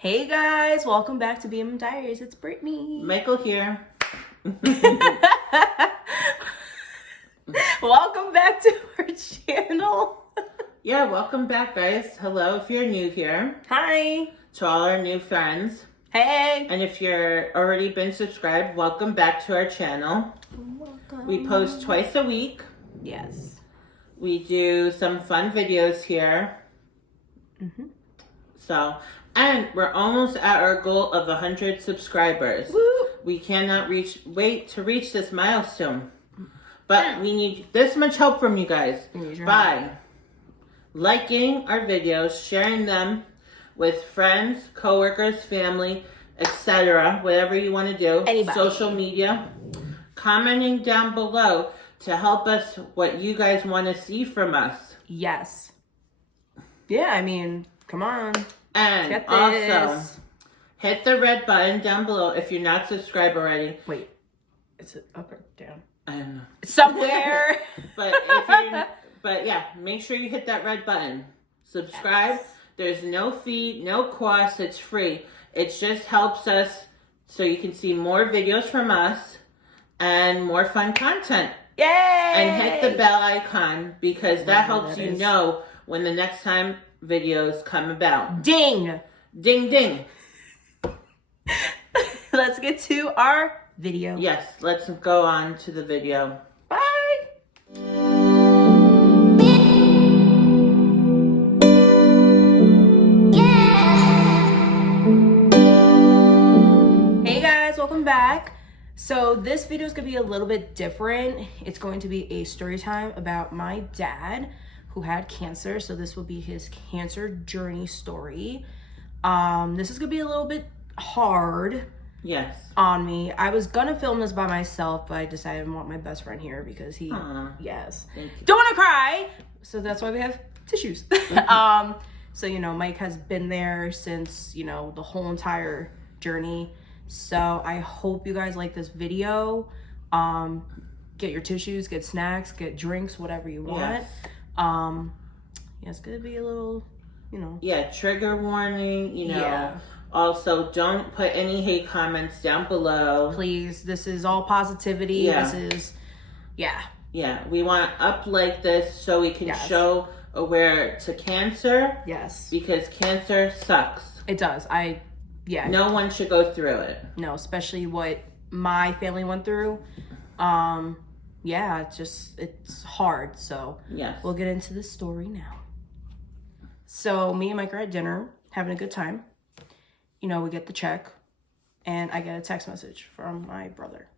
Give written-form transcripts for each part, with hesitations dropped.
Hey guys, welcome back to Diaries. It's Brittany. Michael here. Welcome back to our channel. Yeah, welcome back, guys. Hello, if you're new here. Hi. To all our new friends. Hey. And if you're already been subscribed, welcome back to our channel. Welcome. We post twice a week. Yes. We do some fun videos here. So, and we're almost at our goal of 100 subscribers. Woo. We cannot wait to reach this milestone. But we need this much help from you guys by liking our videos, sharing them with friends, coworkers, family, etc. Whatever you want to do. Anybody. Social media. Commenting down below to help us what you guys want to see from us. Yes. Yeah, I mean, come on. And also, hit the red button down below if you're not subscribed already. Wait, is it up or down? I don't know. Somewhere. But yeah, make sure you hit that red button. Subscribe. Yes. There's no fee, no cost. It's free. It just helps us so you can see more videos from us and more fun content. Yay! And hit the bell icon because that helps you know when the next time videos come about. Ding! Ding, ding. Let's get to our video. Yes, let's go on to the video. Bye! Hey guys, welcome back. So this video is going to be a little bit different. It's going to be a story time about my dad who had cancer. So this will be his cancer journey story. This is going to be a little bit hard. Yes. On me. I was gonna film this by myself, but I decided I want my best friend here because he, yes. Don't want to cry. So that's why we have tissues. So, you know, Mike has been there since, you know, the whole entire journey. So I hope you guys like this video. Get your tissues, get snacks, get drinks, whatever you want. Yeah, it's gonna be a little, you know. Yeah, trigger warning, you know. Yeah. Also, don't put any hate comments down below. Please, this is all positivity. Yeah. This is, yeah. Yeah, we want to up like this so we can show aware to cancer. Yes. Because cancer sucks. It does. No one should go through it. No, especially what my family went through. Yeah, it's hard. So yes. We'll get into the story now. So me and Mike are at dinner, having a good time. You know, we get the check, and I get a text message from my brother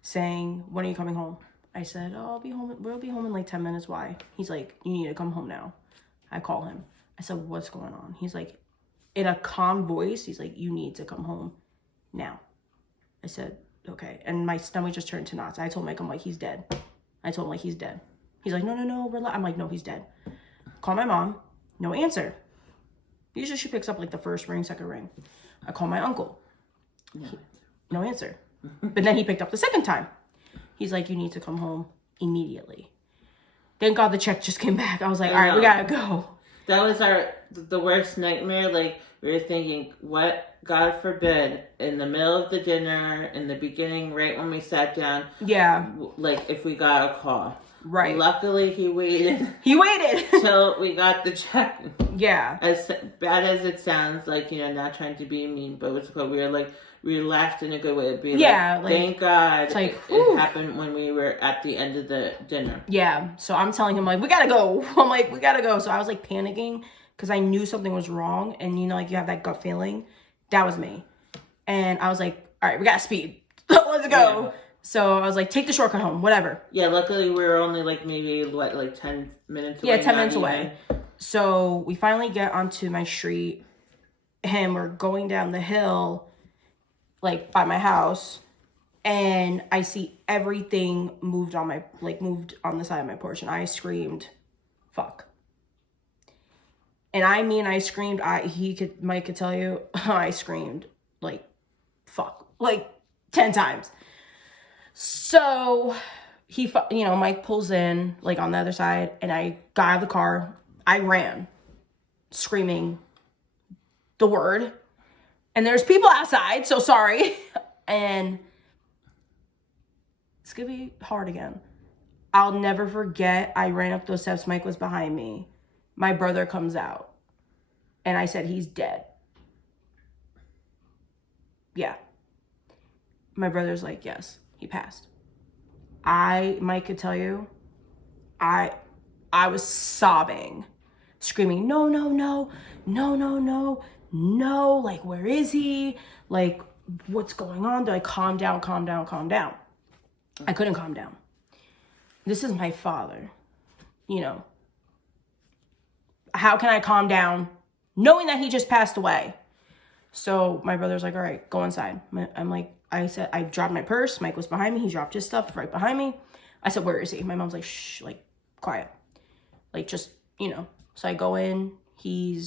saying, "When are you coming home?" I said, "Oh, I'll be home. We'll be home in like 10 minutes. Why?" He's like, "You need to come home now." I call him. I said, "What's going on?" He's like, in a calm voice, he's like, "You need to come home now." I said, "Okay." And my stomach just turned to knots. I told Mike, I'm like, "He's dead." I told him, like, "He's dead." He's like, no, relax. I'm like, "No, he's dead." Call my mom. No answer. Usually she picks up like the first ring, second ring. I call my uncle. No answer. But then he picked up the second time. He's like, "You need to come home immediately." Thank God the check just came back. I was like, all right, we gotta go. That was the worst nightmare. Like, we were thinking, what, God forbid, in the middle of the dinner, in the beginning, right when we sat down. Yeah. Like, if we got a call. Right. Luckily, he waited. He waited. Till we got the check. Yeah. As bad as it sounds, like, you know, not trying to be mean, but we laughed in a good way. Thank God it's like, it happened when we were at the end of the dinner. Yeah. So I'm telling him, like, we gotta go. I'm like, we gotta go. So I was like panicking because I knew something was wrong. And, you know, like you have that gut feeling. That was me. And I was like, all right, we gotta speed. Let's go. Yeah. So I was like, take the shortcut home, whatever. Yeah, luckily we were only like maybe, 10 minutes away? Yeah, 10 minutes away. So we finally get onto my street and we're going down the hill, like by my house. And I see everything moved on the side of my porch. And I screamed, "Fuck." And I mean, I screamed, Mike could tell you, I screamed like, "Fuck," like 10 times. So Mike pulls in like on the other side and I got out of the car. I ran screaming, the word. And there's people outside, so sorry. And it's gonna be hard again. I'll never forget, I ran up those steps, Mike was behind me. My brother comes out. And I said, he's dead. Yeah. My brother's like, yes, he passed. Mike could tell you, I was sobbing, screaming, no, no, no, no, no, no, no. Like, where is he? Like, what's going on? They're like, calm down, calm down, calm down. I couldn't calm down. This is my father, you know. How can I calm down knowing that he just passed away? So my brother's like, all right, go inside. I'm like, I said, I dropped my purse. Mike was behind me. He dropped his stuff right behind me. I said, where is he? My mom's like, shh, like, quiet. Like, just, you know. So I go in. He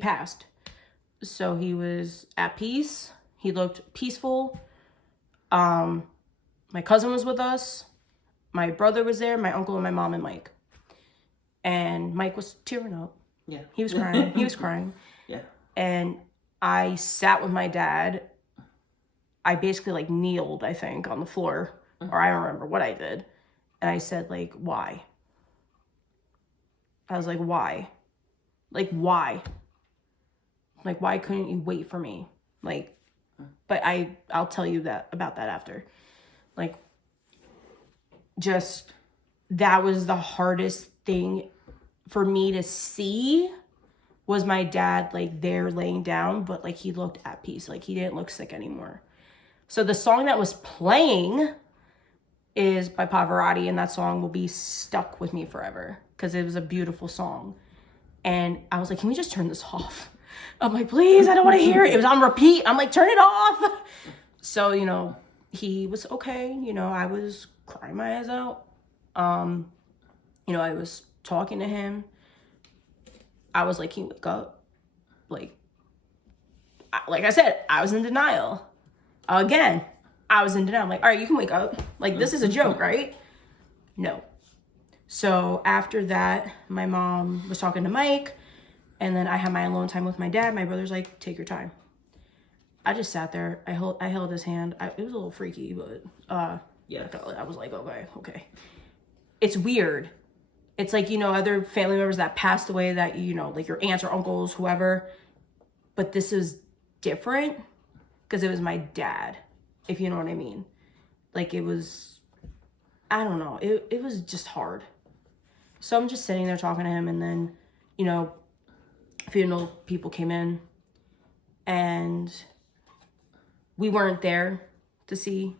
passed. So he was at peace. He looked peaceful. My cousin was with us. My brother was there. My uncle and my mom and Mike. And Mike was tearing up. Yeah. He was crying. He was crying. Yeah. And I sat with my dad. I basically like kneeled, I think, on the floor. Or I don't remember what I did. And I said, like, why? I was like, why? Like, why? Like, why couldn't you wait for me? Like, but I'll tell you about that after. Like, just, that was the hardest thing for me to see, was my dad, like, there laying down, but, like, he looked at peace. Like, he didn't look sick anymore. So the song that was playing is by Pavarotti, and that song will be stuck with me forever because it was a beautiful song. And I was like, can we just turn this off? I'm like, please, I don't want to hear it. It was on repeat. I'm like, turn it off. So, you know, he was okay. You know, I was crying my eyes out. You know, I was talking to him. I was like, can you wake up? Like I said, I was in denial. Again, I was in denial. I'm like, all right, you can wake up. Like, this is a joke, right? No. So after that, my mom was talking to Mike, and then I had my alone time with my dad. My brother's like, take your time. I just sat there. I held his hand. It was a little freaky, but yeah, I was like, okay. It's weird. It's like, you know, other family members that passed away that, you know, like your aunts or uncles, whoever. But this is different because it was my dad, if you know what I mean. Like, it was, I don't know. It was just hard. So I'm just sitting there talking to him, and then, you know, funeral people came in, and we weren't there to see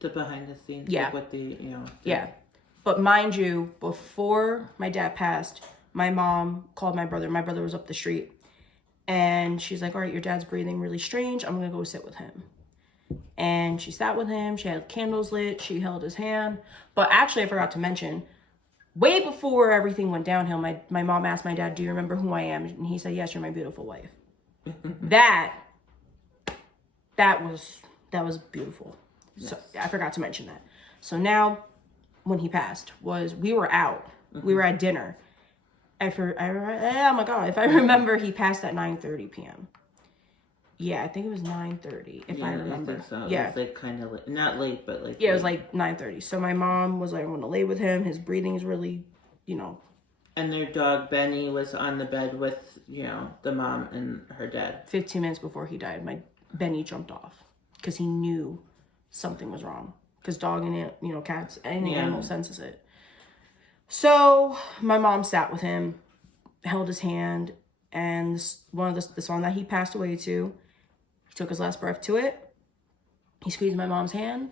the behind the scenes. Yeah. Like what the, you know. Yeah. But mind you, before my dad passed, my mom called my brother. My brother was up the street. And she's like, all right, your dad's breathing really strange. I'm going to go sit with him. And she sat with him. She had candles lit. She held his hand. But actually, I forgot to mention, way before everything went downhill, my mom asked my dad, do you remember who I am? And he said, yes, you're my beautiful wife. That was beautiful. Yes. So I forgot to mention that. So now, when he passed, we were out. Mm-hmm. We were at dinner. Oh my God, if I remember, he passed at 9:30 p.m. Yeah, I think it was 9:30, if I remember. I think so. Yeah. It was like kind of late. Not late, but like... Yeah, it was like 9:30. So my mom was like, I'm going to lay with him. His breathing's really, you know. And their dog, Benny, was on the bed with, you know, the mom and her dad. 15 minutes before he died, Benny jumped off because he knew something was wrong. Because dog and, you know, cats, any animal senses it. So my mom sat with him, held his hand, and one of the song that he passed away to, he took his last breath to it. He squeezed my mom's hand,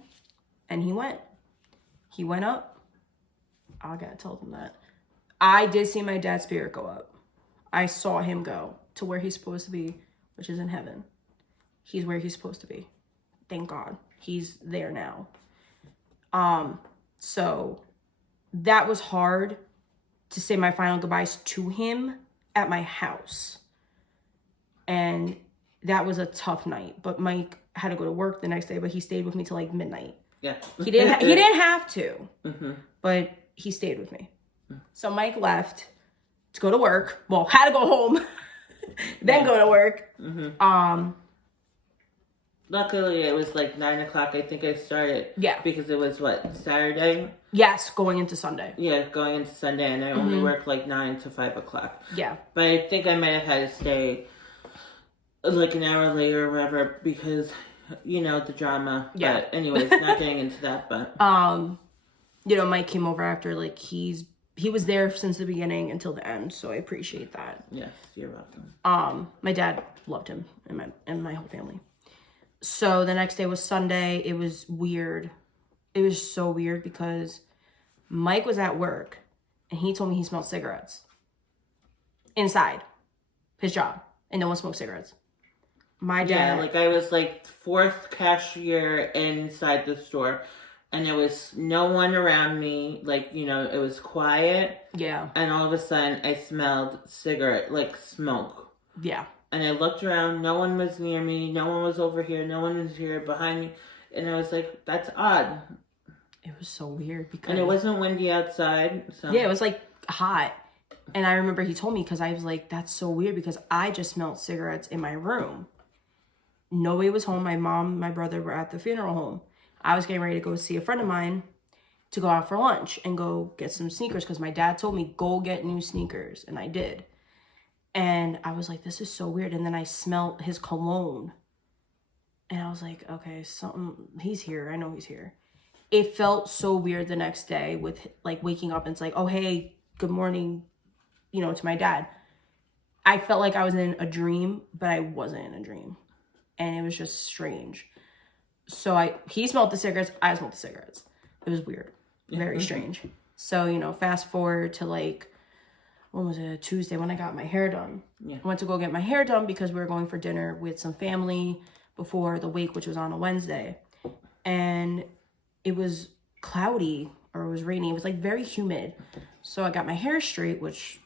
and he went. He went up. I gotta tell them that. I did see my dad's spirit go up. I saw him go to where he's supposed to be, which is in heaven. He's where he's supposed to be. Thank God. He's there now. So that was hard to say my final goodbyes to him at my house. And that was a tough night. But Mike had to go to work the next day, but he stayed with me till like midnight. Yeah. He didn't have to, mm-hmm. but he stayed with me. So Mike left to go to work. Well, had to go home. then go to work. Luckily, it was like 9 o'clock. I think I started. Yeah. Because it was what, Saturday? Yes, going into Sunday. Yeah, going into Sunday, and I only worked like 9 to 5 o'clock. Yeah. But I think I might have had to stay like an hour later or whatever because, you know, the drama. Yeah. But anyways, not getting into that, but. You know, Mike came over after, like, he was there since the beginning until the end, so I appreciate that. Yes, you're welcome. My dad loved him and my whole family. So the next day was Sunday. It was weird. It was so weird because Mike was at work and he told me he smelled cigarettes inside his job, and no one smoked cigarettes. My dad. Yeah, like I was like fourth cashier inside the store, and there was no one around me. Like, you know, it was quiet. Yeah. And all of a sudden, I smelled cigarette, like smoke. Yeah. And I looked around. No one was near me. No one was over here. No one was here behind me. And I was like, that's odd. It was so weird because... And it wasn't windy outside. So. Yeah, it was like hot. And I remember he told me because I was like, that's so weird because I just smelled cigarettes in my room. Nobody was home. My mom, my brother were at the funeral home. I was getting ready to go see a friend of mine to go out for lunch and go get some sneakers because my dad told me, go get new sneakers. And I did. And I was like, this is so weird. And then I smelled his cologne. And I was like, okay, he's here. I know he's here. It felt so weird the next day with like waking up and it's like, oh, hey, good morning, you know, to my dad. I felt like I was in a dream, but I wasn't in a dream. And it was just strange. So he smelled the cigarettes. I smelled the cigarettes. It was weird. Very strange. So, you know, fast forward to like, when was it? Tuesday when I got my hair done. Yeah. I went to go get my hair done because we were going for dinner with some family before the wake, which was on a Wednesday. And it was cloudy or it was rainy. It was like very humid. So I got my hair straight, which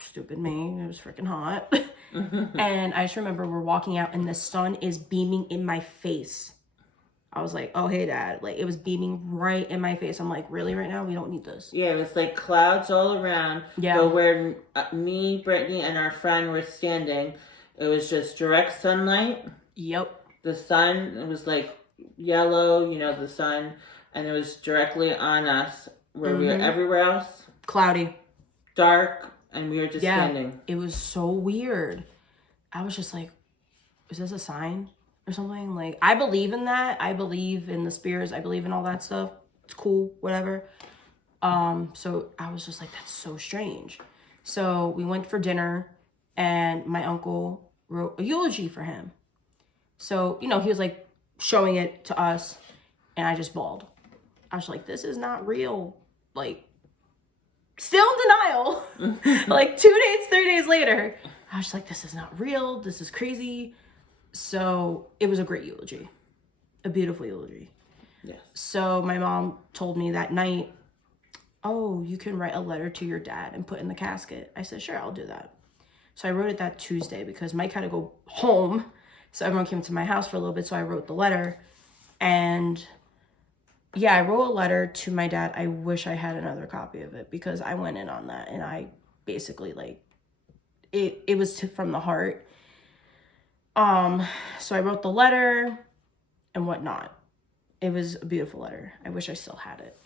stupid me. It was freaking hot. And I just remember we're walking out and the sun is beaming in my face. I was like, oh, hey, Dad. Like, it was beaming right in my face. I'm like, really, right now? We don't need this. Yeah, it was like clouds all around. Yeah. But where me, Brittany, and our friend were standing, it was just direct sunlight. Yep. The sun, it was like yellow, you know, the sun. And it was directly on us where we were everywhere else. Cloudy. Dark. And we were just standing. It was so weird. I was just like, is this a sign or something? Like, I believe in that. I believe in the spirits. I believe in all that stuff. It's cool, whatever. So I was just like, that's so strange. So we went for dinner and my uncle wrote a eulogy for him. So, you know, he was like showing it to us and I just bawled. I was like, this is not real. Like, still in denial. Like 2 days, 3 days later, I was just like, this is not real. This is crazy. So it was a great eulogy. A beautiful eulogy. Yes. So my mom told me that night, oh, you can write a letter to your dad and put in the casket. I said, sure, I'll do that. So I wrote it that Tuesday because Mike had to go home. So everyone came to my house for a little bit. So I wrote the letter. And yeah, I wrote a letter to my dad. I wish I had another copy of it because I went in on that and I basically like, it was from the heart. So I wrote the letter and whatnot. It was a beautiful letter. I wish I still had it.